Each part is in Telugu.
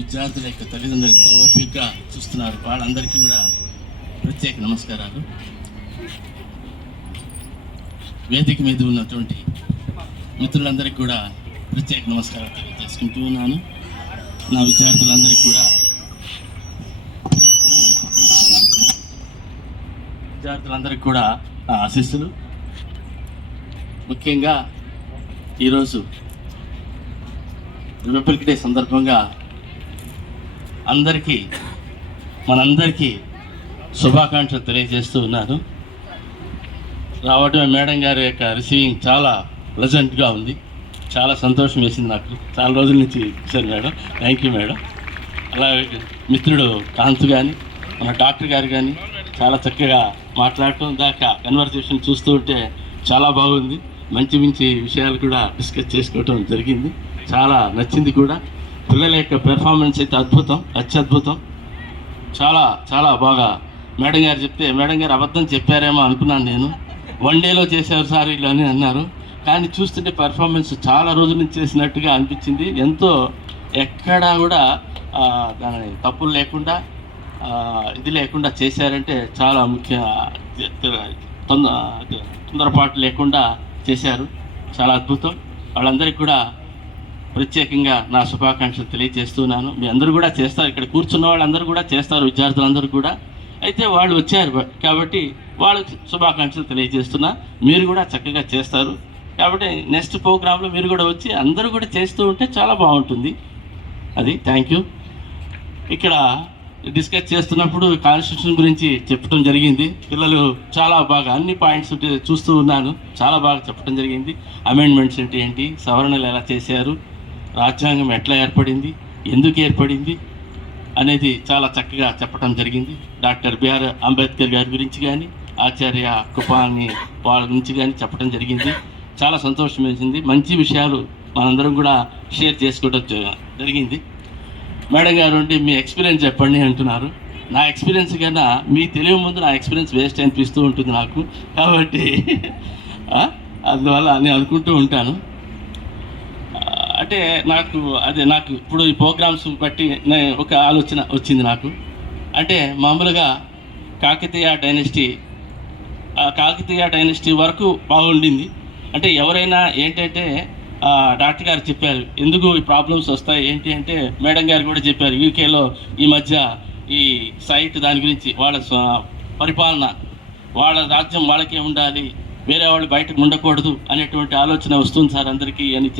విద్యార్థుల యొక్క తల్లిదండ్రులతో ఓపికగా చూస్తున్నారు. వాళ్ళందరికీ కూడా ప్రత్యేక నమస్కారాలు. వేదిక మీద ఉన్నటువంటి మిత్రులందరికీ కూడా ప్రత్యేక నమస్కారాలు తెలియజేసుకుంటూ ఉన్నాను. నా విద్యార్థులందరికీ కూడా నా ఆశీస్సులు. ముఖ్యంగా ఈరోజు రిపబ్లిక్ డే సందర్భంగా మనందరికీ శుభాకాంక్షలు తెలియజేస్తూ ఉన్నాను. రావటమే మేడం గారి యొక్క రిసీవింగ్ చాలా ప్లెజెంట్గా ఉంది. చాలా సంతోషం వేసింది నాకు. చాలా రోజుల నుంచి ఇచ్చారు మేడం. Thank you madam. అలాగే మిత్రుడు కాంత్ కానీ మన డాక్టర్ గారు కానీ చాలా చక్కగా మాట్లాడటం, దాకా కన్వర్సేషన్ చూస్తూ ఉంటే చాలా బాగుంది. మంచి విషయాలు కూడా డిస్కస్ చేసుకోవటం జరిగింది. చాలా నచ్చింది కూడా. పిల్లల యొక్క పెర్ఫార్మెన్స్ అయితే అత్యద్భుతం. చాలా చాలా బాగా మేడం గారు చెప్తే, మేడం గారు అబద్ధం చెప్పారేమో అనుకున్నాను నేను. 1 డేలో చేశారు సార్ వీళ్ళు అని అన్నారు. కానీ చూస్తుంటే పెర్ఫార్మెన్స్ చాలా రోజుల నుంచి చేసినట్టుగా అనిపించింది. ఎంతో ఎక్కడా కూడా దాని తప్పులు లేకుండా ఇది లేకుండా చేశారంటే చాలా తొందరపాటు లేకుండా చేశారు. చాలా అద్భుతం. వాళ్ళందరికీ కూడా ప్రత్యేకంగా నా శుభాకాంక్షలు తెలియజేస్తున్నాను. మీ అందరూ కూడా చేస్తారు, ఇక్కడ కూర్చున్న వాళ్ళందరూ కూడా చేస్తారు, విద్యార్థులందరూ కూడా. అయితే వాళ్ళు వచ్చారు కాబట్టి వాళ్ళకి శుభాకాంక్షలు తెలియజేస్తున్నా. మీరు కూడా చక్కగా చేస్తారు కాబట్టి నెక్స్ట్ ప్రోగ్రాంలో మీరు కూడా వచ్చి అందరూ కూడా చేస్తూ ఉంటే చాలా బాగుంటుంది. అది థ్యాంక్ యూ. ఇక్కడ డిస్కస్ చేస్తున్నప్పుడు కాన్స్టిట్యూషన్ గురించి చెప్పడం జరిగింది. పిల్లలు చాలా బాగా అన్ని పాయింట్స్ చూస్తూ ఉన్నాను. చాలా బాగా చెప్పడం జరిగింది. అమెండ్మెంట్స్ అంటే ఏంటి, సవరణలు ఎలా చేశారు, రాజ్యాంగం ఎట్లా ఏర్పడింది, ఎందుకు ఏర్పడింది అనేది చాలా చక్కగా చెప్పడం జరిగింది. డాక్టర్ బిఆర్ అంబేద్కర్ గారి గురించి కానీ, ఆచార్య కృపాని వాళ్ళ గురించి కానీ చెప్పడం జరిగింది. చాలా సంతోషం వేసింది. మంచి విషయాలు మనందరం కూడా షేర్ చేసుకోవడం జరిగింది. మేడం గారు అంటే మీ ఎక్స్పీరియన్స్ చెప్పండి అంటున్నారు. నా ఎక్స్పీరియన్స్ కన్నా మీ తెలియ ముందు నా ఎక్స్పీరియన్స్ వేస్ట్ అనిపిస్తూ ఉంటుంది నాకు. కాబట్టి అందువల్ల నేను అనుకుంటూ ఉంటాను. అంటే నాకు ఇప్పుడు ఈ ప్రోగ్రామ్స్ బట్టి ఒక ఆలోచన వచ్చింది నాకు. అంటే మామూలుగా కాకతీయ డైనస్టీ వరకు బాగుండింది. అంటే ఎవరైనా ఏంటంటే డాక్టర్ గారు చెప్పారు ఎందుకు ఈ ప్రాబ్లమ్స్ వస్తాయి ఏంటి అంటే, మేడం గారు కూడా చెప్పారు యూకేలో ఈ మధ్య ఈ సైట్ దాని గురించి వాళ్ళ పరిపాలన, వాళ్ళ రాజ్యం వాళ్ళకే ఉండాలి, వేరే వాళ్ళు బయటకు ఉండకూడదు అనేటువంటి ఆలోచన వస్తుంది సార్ అందరికీ అని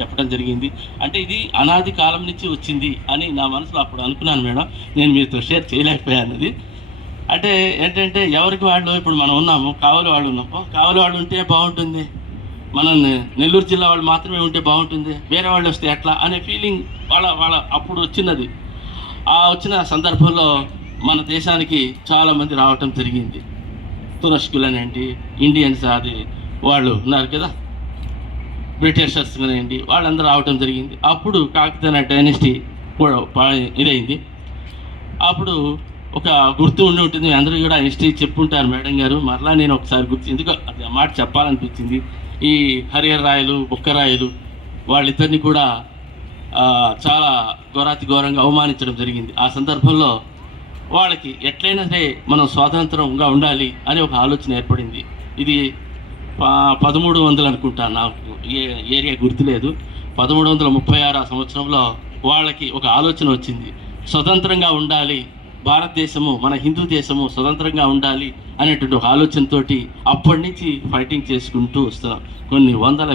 చెప్పడం జరిగింది. అంటే ఇది అనాది కాలం నుంచి వచ్చింది అని నా మనసులో అప్పుడు అనుకున్నాను మేడం. నేను మీతో షేర్ చేయలేకపోయాను. అది అంటే ఏంటంటే ఎవరికి వాళ్ళు, ఇప్పుడు మనం ఉన్నాము, కావలి వాళ్ళు ఉన్నాము, కావలి వాళ్ళు ఉంటే బాగుంటుంది, మనం నెల్లూరు జిల్లా వాళ్ళు మాత్రమే ఉంటే బాగుంటుంది, వేరే వాళ్ళు వస్తే ఎట్లా అనే ఫీలింగ్ వాళ్ళ అప్పుడు వచ్చినది. వచ్చిన సందర్భంలో మన దేశానికి చాలామంది రావటం జరిగింది. తురస్కులు అనండి, ఇండియన్స్, అది వాళ్ళు ఉన్నారు కదా, బ్రిటిషర్స్ అనండి, వాళ్ళందరూ రావటం జరిగింది. అప్పుడు కాకతీయ డైనస్టీ కూడా ఇదైంది. అప్పుడు ఒక గుర్తు ఉంటుంది, అందరూ కూడా హిస్టరీ చెప్పుంటారు మేడం గారు. మరలా నేను ఒకసారి ఎందుకు అది మాట చెప్పాలనిపించింది. ఈ హరిహర రాయలు, బుక్కరాయలు వాళ్ళిద్దరిని కూడా చాలా ఘోరంగా అవమానించడం జరిగింది. ఆ సందర్భంలో వాళ్ళకి ఎట్లయినా సరే మనం స్వాతంత్రంగా ఉండాలి అని ఒక ఆలోచన ఏర్పడింది. ఇది 1300 అనుకుంటాను, నాకు ఏరియా గుర్తులేదు. 1336 సంవత్సరంలో వాళ్ళకి ఒక ఆలోచన వచ్చింది, స్వతంత్రంగా ఉండాలి, భారతదేశము మన హిందూ దేశము స్వతంత్రంగా ఉండాలి అనేటువంటి ఒక ఆలోచనతోటి అప్పటి నుంచి ఫైటింగ్ చేసుకుంటూ వస్తున్నాం. కొన్ని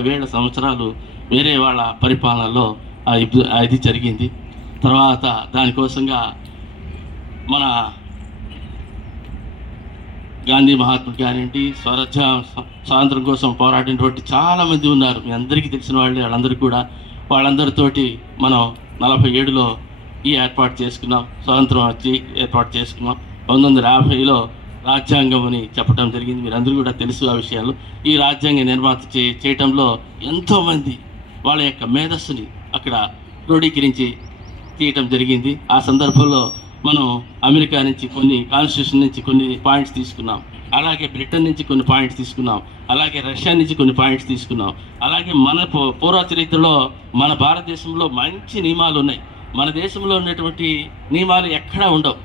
వేల సంవత్సరాలు వేరే వాళ్ళ పరిపాలనలో ఇది జరిగింది. తర్వాత దానికోసంగా మన గాంధీ మహాత్ముడు గారేంటి, స్వాతంత్రం కోసం పోరాడినటువంటి చాలామంది ఉన్నారు, మీ అందరికీ తెలిసిన వాళ్ళందరూ కూడా. వాళ్ళందరితోటి మనం 47లో ఈ ఏర్పాటు చేసుకున్నాం, స్వతంత్రం వచ్చి ఏర్పాటు చేసుకున్నాం. 1950లో రాజ్యాంగం అని చెప్పడం జరిగింది. మీరందరూ కూడా తెలుసు ఆ విషయాలు. ఈ రాజ్యాంగ నిర్మాత చేయటంలో ఎంతోమంది వాళ్ళ యొక్క మేధస్సుని అక్కడ క్రోడీకరించి తీయటం జరిగింది. ఆ సందర్భంలో మనం అమెరికా నుంచి కాన్స్టిట్యూషన్ నుంచి కొన్ని పాయింట్స్ తీసుకున్నాం, అలాగే బ్రిటన్ నుంచి కొన్ని పాయింట్స్ తీసుకున్నాం, అలాగే రష్యా నుంచి కొన్ని పాయింట్స్ తీసుకున్నాం. అలాగే మన పూర్వ చరిత్రలో మన భారతదేశంలో మంచి నియమాలు ఉన్నాయి. మన దేశంలో ఉన్నటువంటి నియమాలు ఎక్కడా ఉండవు.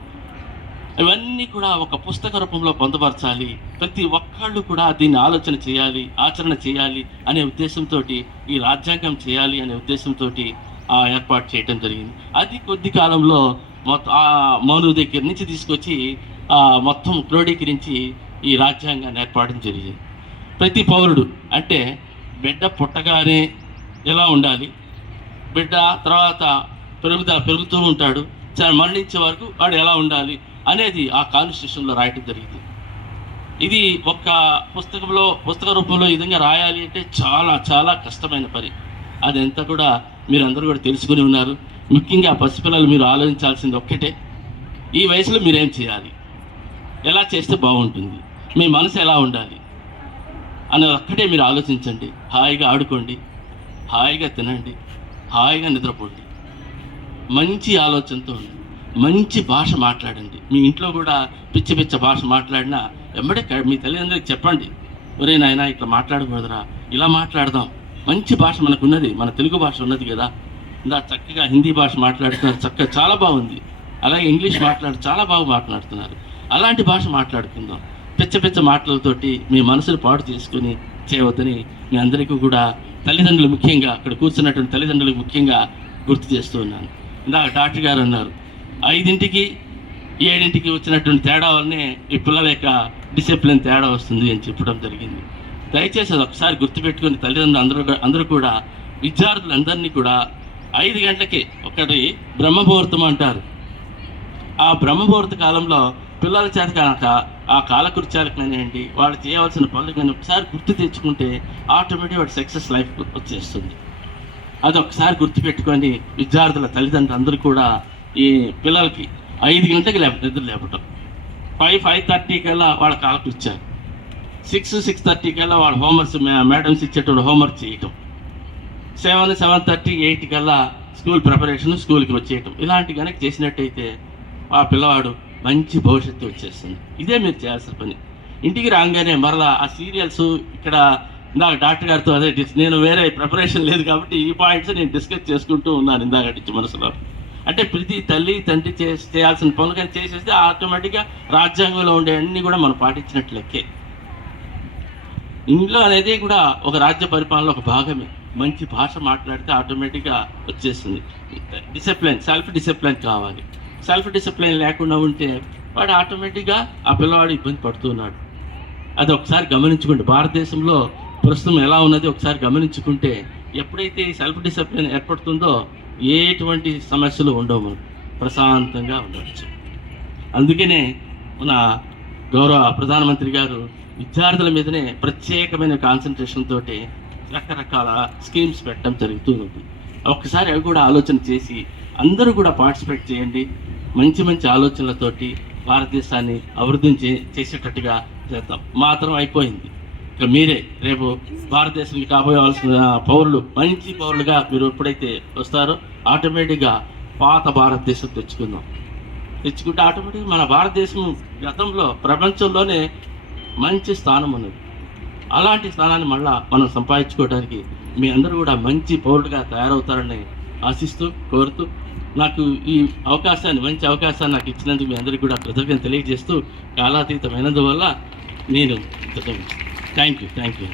ఇవన్నీ కూడా ఒక పుస్తక రూపంలో పొందపరచాలి, ప్రతి ఒక్కళ్ళు కూడా దీన్ని ఆలోచన చేయాలి, ఆచరణ చేయాలి అనే ఉద్దేశంతో ఈ రాజ్యాంగం చేయాలి అనే ఉద్దేశంతో ఏర్పాటు చేయడం జరిగింది. అది కొద్ది కాలంలో మొత్తం మౌను దగ్గర నుంచి తీసుకొచ్చి మొత్తం క్రోడీకరించి ఈ రాజ్యాంగాన్ని ఏర్పాటు జరిగింది. ప్రతి పౌరుడు అంటే బిడ్డ పుట్టగానే ఎలా ఉండాలి, బిడ్డ తర్వాత పెరుగుతూ ఉంటాడు, మరణించే వరకు వాడు ఎలా ఉండాలి అనేది ఆ కాన్స్టిట్యూషన్లో రాయటం జరిగింది. ఇది ఒక పుస్తక రూపంలో ఈ విధంగా రాయాలి అంటే చాలా చాలా కష్టమైన పని. అదంతా కూడా మీరు అందరూ కూడా తెలుసుకుని ఉన్నారు. ముఖ్యంగా పసిపిల్లలు మీరు ఆలోచించాల్సింది ఒక్కటే, ఈ వయసులో మీరేం చేయాలి, ఎలా చేస్తే బాగుంటుంది, మీ మనసు ఎలా ఉండాలి అనేది ఒక్కటే మీరు ఆలోచించండి. హాయిగా ఆడుకోండి, హాయిగా తినండి, హాయిగా నిద్రపోండి, మంచి ఆలోచనతో ఉండండి, మంచి భాష మాట్లాడండి. మీ ఇంట్లో కూడా పిచ్చ భాష మాట్లాడినా వెంబడే మీ తల్లిదండ్రులకు చెప్పండి, ఒరే నాయనా ఇట్లా మాట్లాడకూడదురా, ఇలా మాట్లాడదాం. మంచి భాష మనకు ఉన్నది, మన తెలుగు భాష ఉన్నది కదా. ఇందా చక్కగా హిందీ భాష మాట్లాడుతున్నారు, చక్కగా చాలా బాగుంది. అలాగే ఇంగ్లీష్ చాలా బాగా మాట్లాడుతున్నారు. అలాంటి భాష మాట్లాడుకుందాం. పిచ్చ మాటలతోటి మీ మనసును పాడు చేసుకుని చేయవద్దని మీ అందరికీ కూడా తల్లిదండ్రులు ముఖ్యంగా అక్కడ కూర్చున్నటువంటి తల్లిదండ్రులకు ముఖ్యంగా గుర్తు చేస్తూ ఉన్నాను. ఇందాక డాక్టర్ గారు అన్నారు 5ంటికి 7ంటికి వచ్చినటువంటి తేడా వల్లనే ఈ పిల్లల యొక్క డిసిప్లిన్ తేడా వస్తుంది అని చెప్పడం జరిగింది. దయచేసి అది ఒకసారి గుర్తుపెట్టుకుని తల్లిదండ్రులు అందరూ కూడా విద్యార్థులందరినీ కూడా 5 గంటలకే ఒకటి బ్రహ్మముహూర్తం అంటారు. ఆ బ్రహ్మముహూర్త కాలంలో పిల్లల చేత కనుక ఆ కాలకృత్యాలకు కానివ్వండి, వాళ్ళు చేయవలసిన పనులు కానీ ఒకసారి గుర్తు తెచ్చుకుంటే ఆటోమేటిక్ వాడి సక్సెస్ లైఫ్ వచ్చేస్తుంది. అది ఒకసారి గుర్తుపెట్టుకొని విద్యార్థుల తల్లిదండ్రులు అందరూ కూడా ఈ పిల్లలకి 5 గంటలకి నిద్ర లేపటం, 5:30 కల్లా వాళ్ళ కాలకృత్యాలు, 6:30 కల్లా వాళ్ళ హోంవర్క్స్ మేడమ్స్ ఇచ్చేటువంటి హోంవర్క్ చేయటం, 7:30 8 కల్లా స్కూల్ ప్రిపరేషన్, స్కూల్కి వచ్చేయటం. ఇలాంటి కనుక చేసినట్టయితే ఆ పిల్లవాడు మంచి భవిష్యత్తు వచ్చేస్తుంది. ఇదే మీరు చేయాల్సిన పని. ఇంటికి రాగానే మరలా ఆ సీరియల్స్ ఇక్కడ ఇందాక డాక్టర్ గారితో అదే నేను వేరే ప్రిపరేషన్ లేదు కాబట్టి ఈ పాయింట్స్ నేను డిస్కస్ చేసుకుంటూ ఉన్నాను ఇందాక నుంచి మనసులో. అంటే ప్రతి తల్లి తండ్రి చేయాల్సిన పనులు కానీ చేసేస్తే ఆటోమేటిక్గా రాజ్యాంగంలో ఉండే అన్నీ కూడా మనం పాటించినట్లు లెక్కే. ఇంట్లో అనేది కూడా ఒక రాజ్య పరిపాలనలో ఒక భాగమే. మంచి భాష మాట్లాడితే ఆటోమేటిక్గా వచ్చేస్తుంది. సెల్ఫ్ డిసిప్లిన్ కావాలి. సెల్ఫ్ డిసిప్లిన్ లేకుండా ఉంటే వాడు ఆటోమేటిక్గా ఆ పిల్లవాడు ఇబ్బంది పడుతున్నాడు. అది ఒకసారి గమనించుకుంటే భారతదేశంలో ప్రస్తుతం ఎలా ఉన్నది ఒకసారి గమనించుకుంటే ఎప్పుడైతే ఈ సెల్ఫ్ డిసిప్లిన్ ఏర్పడుతుందో ఎటువంటి సమస్యలు ఉండవు, మనకు ప్రశాంతంగా ఉండవచ్చు. అందుకనే మన గౌరవ ప్రధానమంత్రి గారు విద్యార్థుల మీదనే ప్రత్యేకమైన కాన్సన్ట్రేషన్ తోటి రకరకాల స్కీమ్స్ పెట్టడం జరుగుతూ ఉంది. ఒక్కసారి అవి కూడా ఆలోచన చేసి అందరూ కూడా పార్టిసిపేట్ చేయండి. మంచి ఆలోచనలతోటి భారతదేశాన్ని అభివృద్ధి చేసేటట్టుగా చేద్దాం. మాత్రం అయిపోయింది, ఇక మీరే రేపు భారతదేశానికి కాబోయవలసిన పౌరులు, మంచి పౌరులుగా మీరు ఎప్పుడైతే వస్తారో ఆటోమేటిక్గా పాత భారతదేశం తెచ్చుకుంటే ఆటోమేటిక్గా మన భారతదేశం గతంలో ప్రపంచంలోనే మంచి స్థానం ఉన్నది. అలాంటి స్థానాన్ని మళ్ళా మనం సంపాదించుకోవడానికి మీ అందరూ కూడా మంచి పౌరులుగా తయారవుతారని ఆశిస్తూ కోరుతూ నాకు ఈ మంచి అవకాశాన్ని నాకు ఇచ్చినందుకు మీ అందరికీ కూడా కృతజ్ఞత తెలియజేస్తూ కాలాతీతమైనందువల్ల నేను థ్యాంక్ యూ.